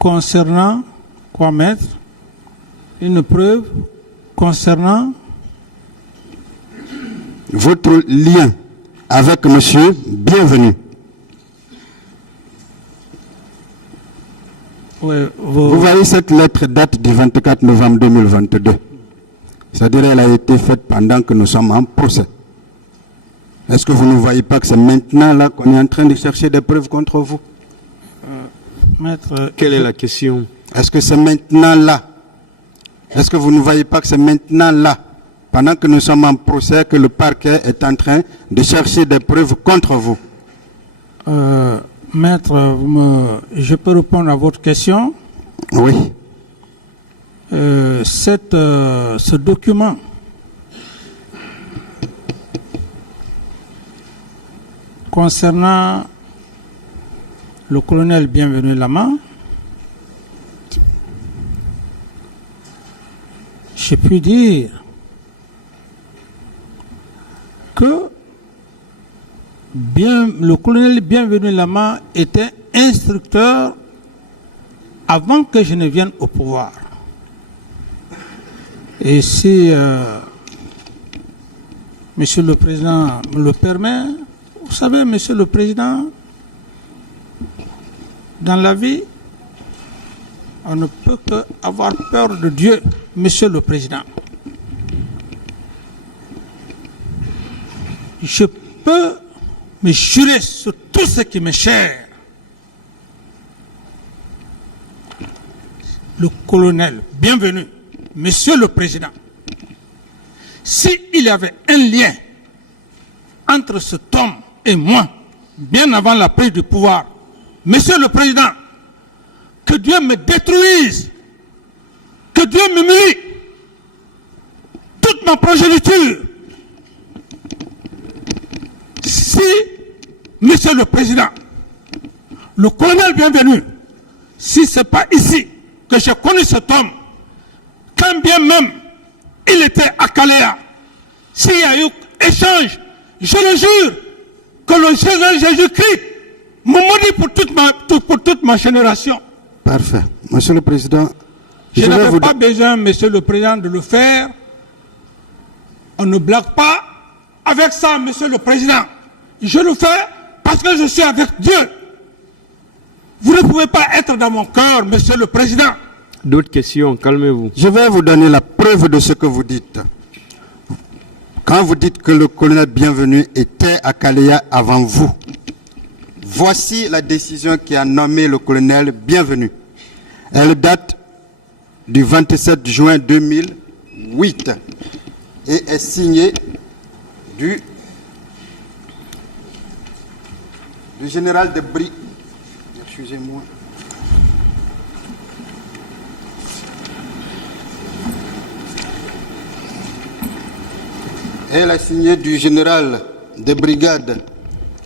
Concernant quoi, maître? Une preuve concernant votre lien avec monsieur Bienvenu. Oui, Vous voyez cette lettre date du 24 novembre 2022. C'est-à-dire qu'elle a été faite pendant que nous sommes en procès. Est-ce que vous ne voyez pas que c'est maintenant là qu'on est en train de chercher des preuves contre vous? maître, Quelle est la question? Est-ce que c'est maintenant là? Est-ce que vous ne voyez pas que c'est maintenant là, pendant que nous sommes en procès, que le parquet est en train de chercher des preuves contre vous? maître, je peux répondre à votre question? Oui. Ce document concernant le colonel Bienvenu Lama, je puis dire que le colonel Bienvenu Lama était instructeur avant que je ne vienne au pouvoir. Et si Monsieur le Président me le permet, vous savez, Monsieur le Président, dans la vie, on ne peut qu'avoir peur de Dieu, Monsieur le Président. Je peux me jurer sur tout ce qui m'est cher. Le colonel, Bienvenu, Monsieur le Président, s'il y avait un lien entre cet homme et moi, bien avant la prise du pouvoir, Monsieur le Président, que Dieu me détruise, que Dieu me m'humilie, toute ma progéniture. Si, Monsieur le Président, le colonel Bienvenu, si ce n'est pas ici que j'ai connu cet homme, quand bien même il était à Kalea, s'il y a eu échange, je le jure que le Seigneur Jésus-Christ me maudit pour toute ma génération. Parfait. Monsieur le Président, je n'avais pas besoin, Monsieur le Président, de le faire. On ne blague pas avec ça, Monsieur le Président. Je le fais parce que je suis avec Dieu. Vous ne pouvez pas être dans mon cœur, Monsieur le Président. D'autres questions, calmez-vous. Je vais vous donner la preuve de ce que vous dites. Quand vous dites que le colonel Bienvenu était à Kalea avant vous, voici la décision qui a nommé le colonel Bienvenu. Elle date du 27 juin 2008 et est signée du général de Brigade. Excusez-moi. Elle est signée du général de brigade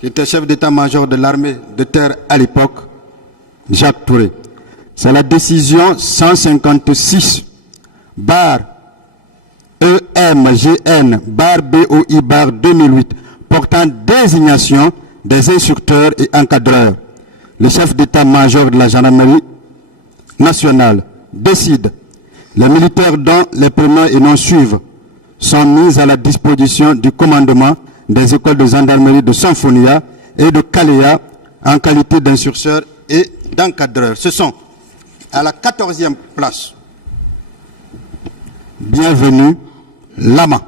qui était chef d'état-major de l'armée de terre à l'époque, Jacques Touré. C'est la décision 156 bar EMGN bar BOI bar 2008 portant désignation des instructeurs et encadreurs. Le chef d'état-major de la gendarmerie nationale décide. Les militaires dont les premiers et non suivent sont mis à la disposition du commandement des écoles de gendarmerie de Symphonia et de Kalea en qualité d'instructeurs et d'encadreurs. Ce sont à la 14e place, Bienvenu Lama.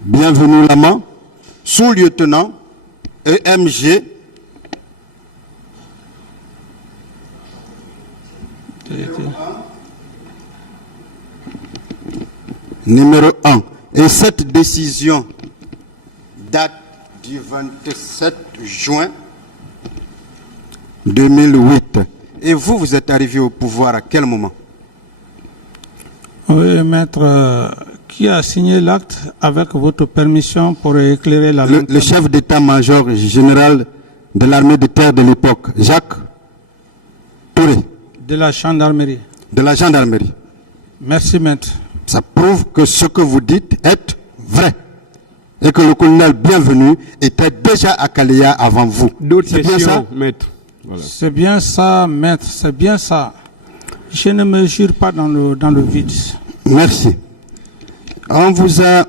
Bienvenu Lama, sous-lieutenant EMG numéro 1. Et cette décision date du 27 juin 2008. Et vous, vous êtes arrivé au pouvoir à quel moment? Oui, maître, qui a signé l'acte avec votre permission pour éclairer la lanterne? Le chef d'état-major général de l'armée de terre de l'époque, Jacques Touré. De la gendarmerie. De la gendarmerie. Merci, maître. Ça prouve que ce que vous dites est vrai. Et que le colonel Bienvenu était déjà à Kalea avant vous. D'autres questions, maître? Voilà. C'est bien ça, maître, c'est bien ça. Je ne me jure pas dans le vide. Merci. On vous a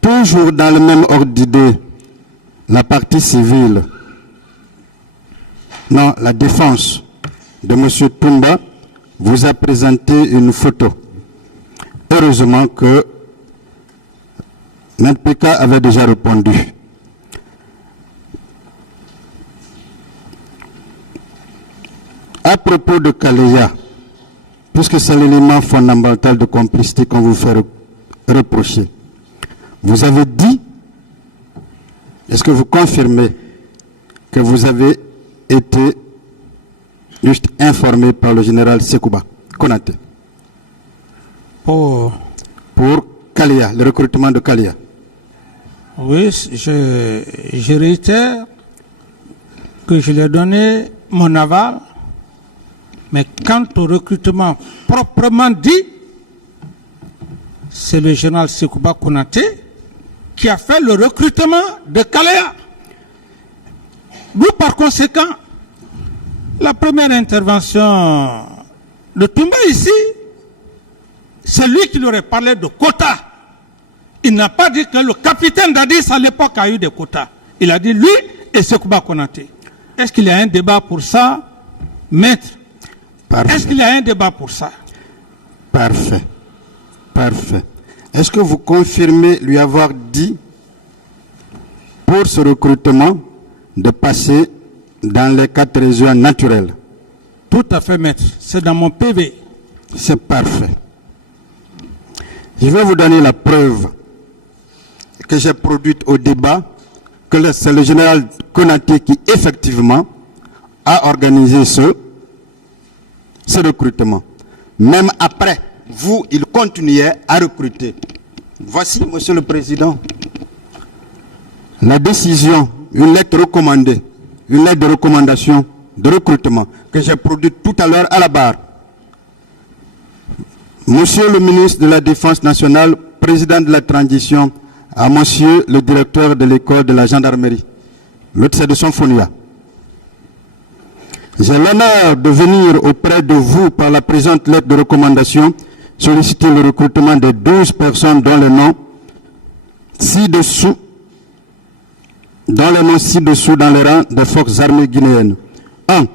toujours dans le même ordre d'idée, la partie civile, non, la défense de M. Toumba vous a présenté une photo. Heureusement que M. Peka avait déjà répondu. À propos de Kaleya, puisque c'est l'élément fondamental de complicité qu'on vous fait reprocher, vous avez dit, est-ce que vous confirmez que vous avez été juste informé par le général Sekouba Konaté pour Kaleya, le recrutement de Kaleya? Oui, je réitère que je lui ai donné mon aval, mais quant au recrutement proprement dit, c'est le général Sekouba Konaté qui a fait le recrutement de Kaleya. D'où par conséquent, la première intervention de Toumba ici, c'est lui qui lui aurait parlé de quotas. Il n'a pas dit que le capitaine Dadis à l'époque a eu des quotas. Il a dit lui et Sekouba Konaté. Est-ce qu'il y a un débat pour ça, maître? Parfait. Est-ce qu'il y a un débat pour ça? Parfait. Parfait. Est-ce que vous confirmez lui avoir dit, pour ce recrutement, de passer dans les 4 régions naturelles? Tout à fait, maître. C'est dans mon PV. C'est parfait. Je vais vous donner la preuve que j'ai produite au débat, que c'est le général Konaté qui, effectivement, a organisé ce recrutement. Même après, vous, il continuait à recruter. Voici, Monsieur le Président, la décision, une lettre recommandée, une lettre de recommandation de recrutement que j'ai produite tout à l'heure à la barre. Monsieur le ministre de la Défense nationale, président de la transition, à monsieur le directeur de l'école de la gendarmerie. L'autre, c'est de Sonfonia. J'ai l'honneur de venir auprès de vous par la présente lettre de recommandation solliciter le recrutement de 12 personnes dont les noms ci-dessous dans les rangs des forces armées guinéennes. 1.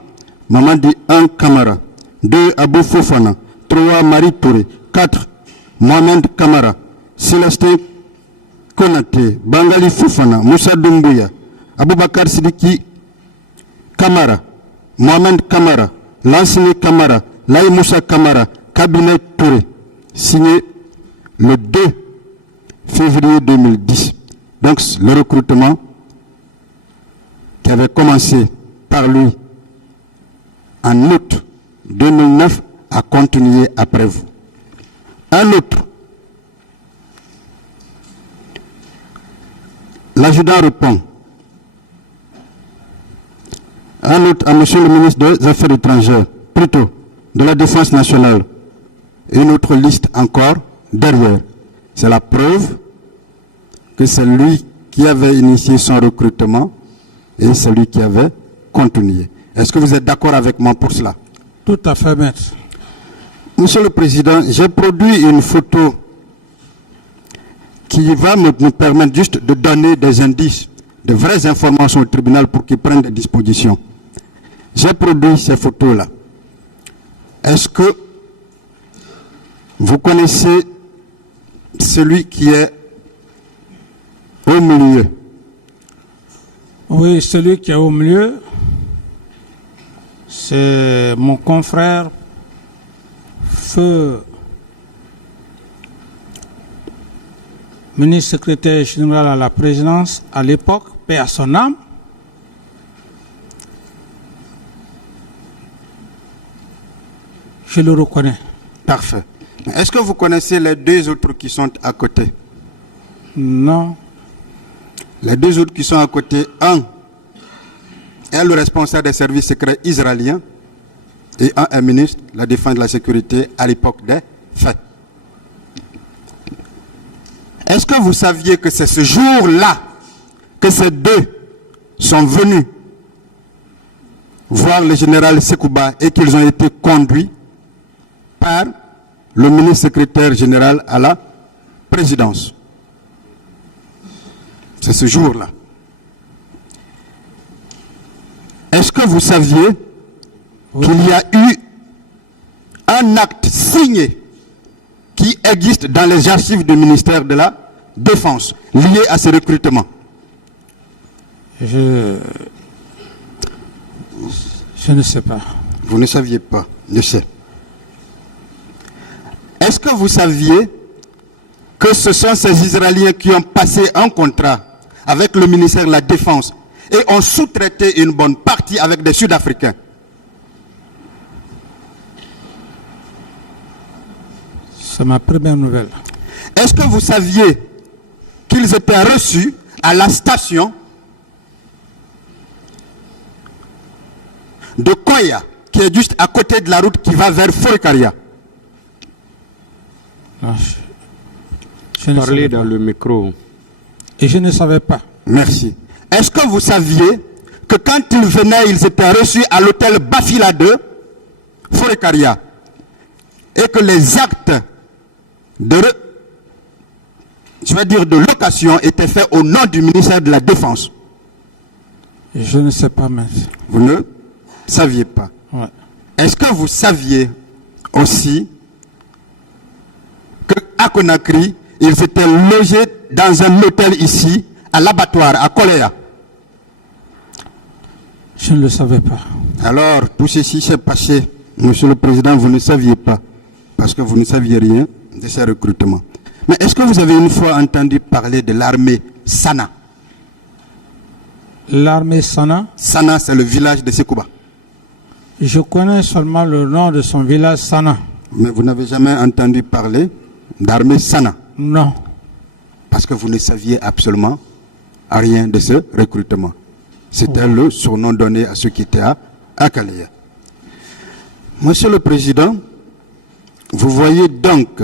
Mamadi 1 Kamara. 2. Abou Fofana. 3. Marie Touré. 4. Mohamed Kamara. Célestin Konaté. Bangali Fofana. Moussa Doumbouya. Aboubakar Sidiki Kamara. Mohamed Kamara. Lansine Kamara. Laï Moussa Kamara. Cabinet Touré. Signé le 2 février 2010. Donc le recrutement qui avait commencé par lui en août 2009 a continué après vous. Un autre, l'adjudant répond. Un autre à monsieur le ministre des Affaires étrangères, plutôt de la Défense nationale. Une autre liste encore derrière. C'est la preuve que c'est lui qui avait initié son recrutement et c'est lui qui avait continué. Est-ce que vous êtes d'accord avec moi pour cela? Tout à fait, maître. Monsieur le Président, j'ai produit une photo qui va me permettre juste de donner des indices, de vraies informations au tribunal pour qu'il prenne des dispositions. J'ai produit ces photos-là. Est-ce que vous connaissez celui qui est au milieu? Oui, celui qui est au milieu, c'est mon confrère, feu ministre secrétaire général à la présidence à l'époque, paix à son âme. Je le reconnais. Parfait. Est-ce que vous connaissez les 2 autres qui sont à côté? Non. Les 2 autres qui sont à côté, un est le responsable des services secrets israéliens et un est ministre de la Défense et de la Sécurité à l'époque des faits. Est-ce que vous saviez que c'est ce jour-là que ces 2 sont venus voir le général Sekouba et qu'ils ont été conduits par le ministre secrétaire général à la présidence. C'est ce jour-là. Est-ce que vous saviez qu'il y a eu un acte signé qui existe dans les archives du ministère de la Défense lié à ce recrutement? Je ne sais pas. Vous ne saviez pas, je sais. Est-ce que vous saviez que ce sont ces Israéliens qui ont passé un contrat avec le ministère de la Défense et ont sous-traité une bonne partie avec des Sud-Africains? C'est ma première nouvelle. Est-ce que vous saviez qu'ils étaient reçus à la station de Koya, qui est juste à côté de la route qui va vers Forikaria? Non, je ne Parlez savais dans pas. le micro. Et je ne savais pas. Merci. Est-ce que vous saviez que quand ils venaient, ils étaient reçus à l'hôtel Bafila 2, Forikaria, et que les actes de location étaient faits au nom du ministère de la Défense? Je ne sais pas, mais... Vous ne saviez pas. Ouais. Est-ce que vous saviez aussi qu'à Conakry, ils étaient logés dans un hôtel ici, à l'abattoir, à Koléa? Je ne le savais pas. Alors, tout ceci s'est passé. Monsieur le Président, vous ne saviez pas, parce que vous ne saviez rien de ces recrutements. Mais est-ce que vous avez une fois entendu parler de l'armée Sana? L'armée Sana, Sana, c'est le village de Sekouba. je connais seulement le nom de son village Sana. Mais vous n'avez jamais entendu parler d'armée Sana, Non. parce que vous ne saviez absolument rien de ce recrutement. C'était le surnom donné à ceux qui étaient à Kalea. Monsieur le Président, vous voyez donc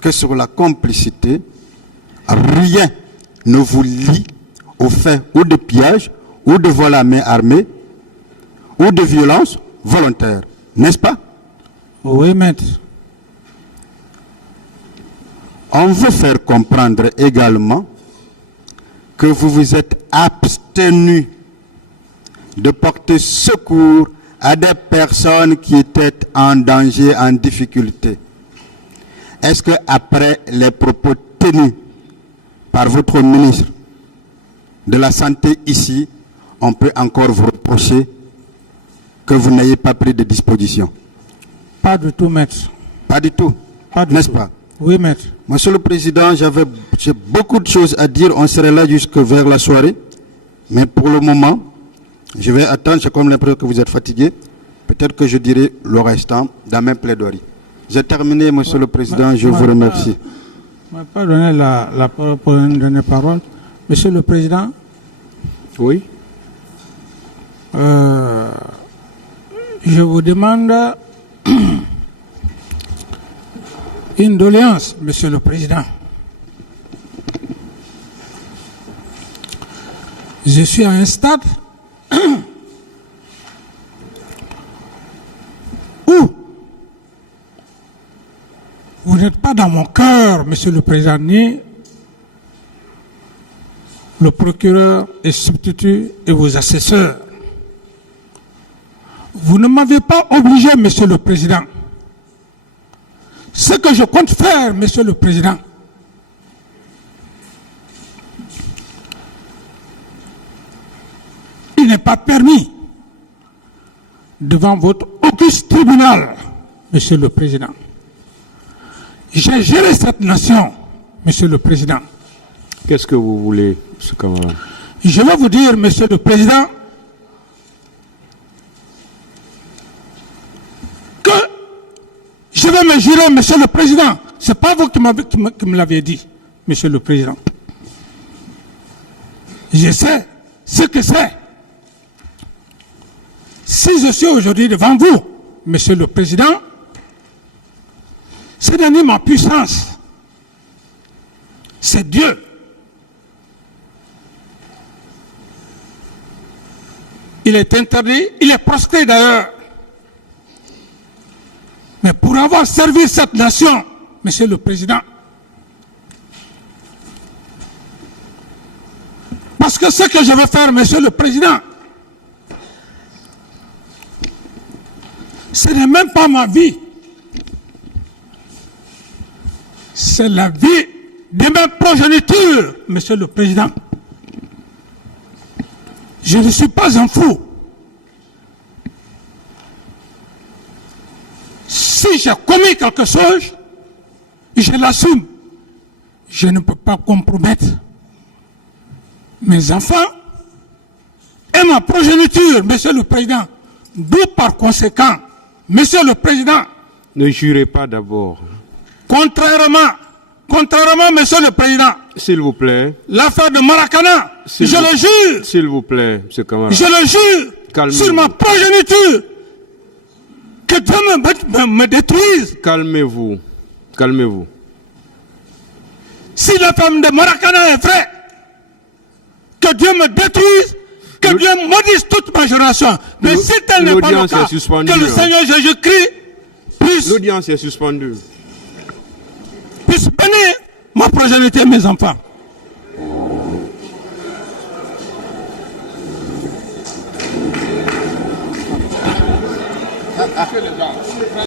que sur la complicité, rien ne vous lie au fait ou de pillage, ou de vol à main armée, ou de violence volontaire. N'est-ce pas? Oui, maître. On veut faire comprendre également que vous vous êtes abstenu de porter secours à des personnes qui étaient en danger, en difficulté. Est-ce qu'après les propos tenus par votre ministre de la Santé ici, on peut encore vous reprocher que vous n'ayez pas pris de dispositions? Pas du tout, maître. Pas du tout, Pas du n'est-ce tout. pas? Oui, maître. Monsieur le Président, j'ai beaucoup de choses à dire. On serait là jusque vers la soirée. Mais pour le moment, je vais attendre. J'ai comme l'impression que vous êtes fatigué. Peut-être que je dirai le restant dans mes plaidoiries. J'ai terminé, Monsieur le Président. Je vous remercie. Je ne m'ai pas donné la parole pour une dernière parole. Monsieur le Président, Oui. je vous demande une doléance, Monsieur le Président. Je suis à un stade où vous n'êtes pas dans mon cœur, Monsieur le Président, ni le procureur et substitut et vos assesseurs. Vous ne m'avez pas obligé, Monsieur le Président. Ce que je compte faire, Monsieur le Président, il n'est pas permis devant votre auguste tribunal, Monsieur le Président. J'ai géré cette nation, Monsieur le Président. Qu'est-ce que vous voulez, ce camarade? Je vais vous dire, Monsieur le Président, que je vais me jurer, Monsieur le Président. Ce n'est pas vous qui me l'avez dit, Monsieur le Président. Je sais ce que c'est. Si je suis aujourd'hui devant vous, Monsieur le Président, ce n'est ni ma puissance, c'est Dieu. il est interdit, il est proscrit d'ailleurs. Mais pour avoir servi cette nation, Monsieur le Président, parce que ce que je veux faire, Monsieur le Président, ce n'est même pas ma vie. C'est la vie de mes progénitures, Monsieur le Président. Je ne suis pas un fou. Si j'ai commis quelque chose, je l'assume. Je ne peux pas compromettre mes enfants et ma progéniture, Monsieur le Président. D'où par conséquent, Monsieur le Président, Ne jurez pas d'abord. contrairement, Monsieur le Président, S'il vous plaît. l'affaire de Maracana, je le jure, S'il vous plaît, M. Camara. je le jure, Calmez-vous. sur ma progéniture, que Dieu me détruise. Calmez-vous. Calmez-vous. Si la femme de Maracana est vraie, que Dieu me détruise, que Dieu maudisse toute ma génération. Mais si tel n'est pas le l'audience cas, est suspendue, que le hein. Seigneur Jésus-Christ L'audience est suspendue. puisse bénir ma progéniture et mes enfants.